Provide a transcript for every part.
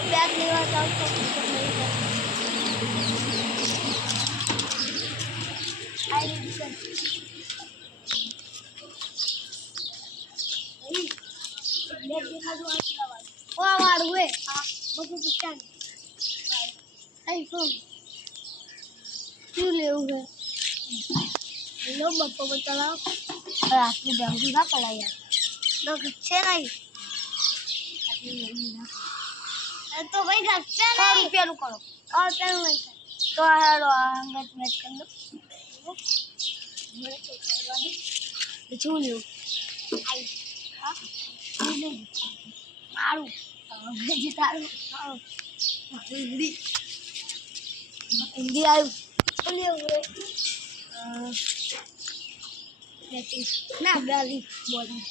bag લેવા જાઉં તો વાળું હે બધું પૂછાણ આઈફોન શું લેવું હે લો બપ્પો બતાવો આટલું બેંગું ના કરાય યાર તો છે નહીં તો ભાઈ ઘટશે નહીં રૂપિયાનું કરો और पेन नहीं तो हेलो अंगत मैच कर लो શું લ્યો આઈ હા નહીં મારું જે તારું હિન્દી હિન્દી આવ્યું લ્યો બેટિંગ ના બ્રાલી બોલિંગ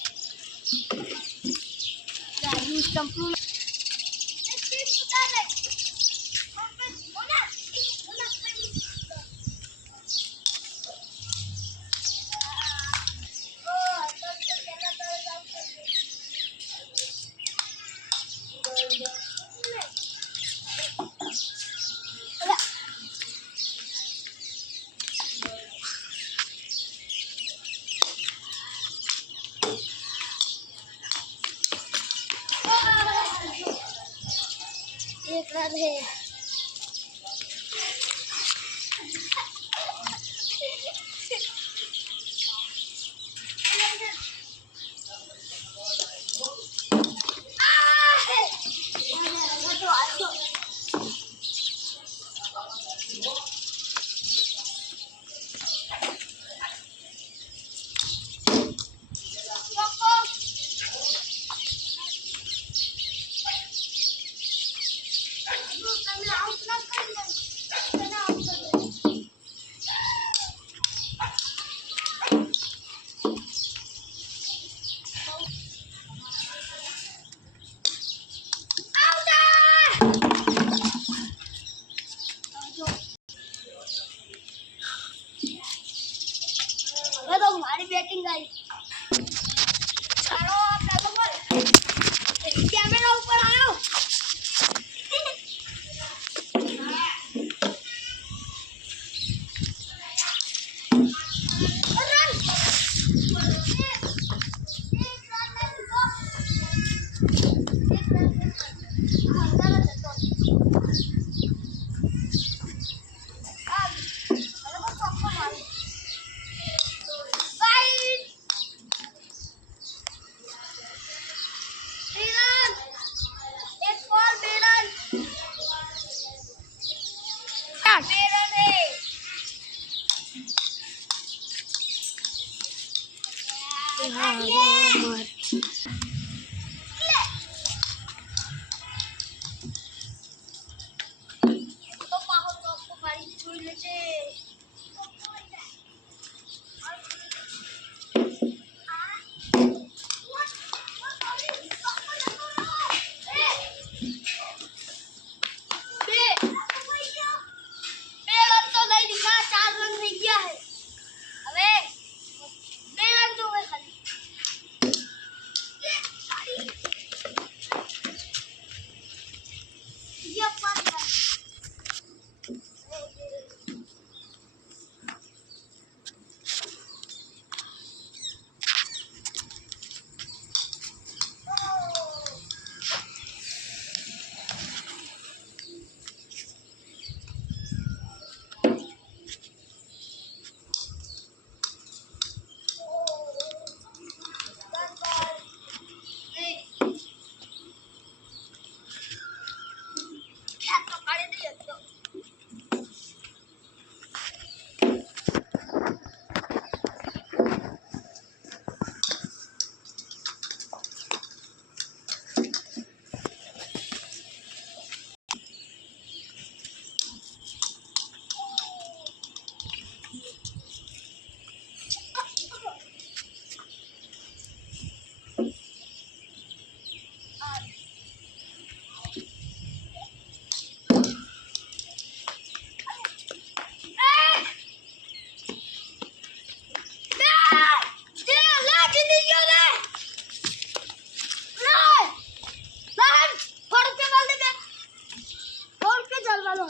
ગાડી સંપૂર્ણ एक बार है ચાલો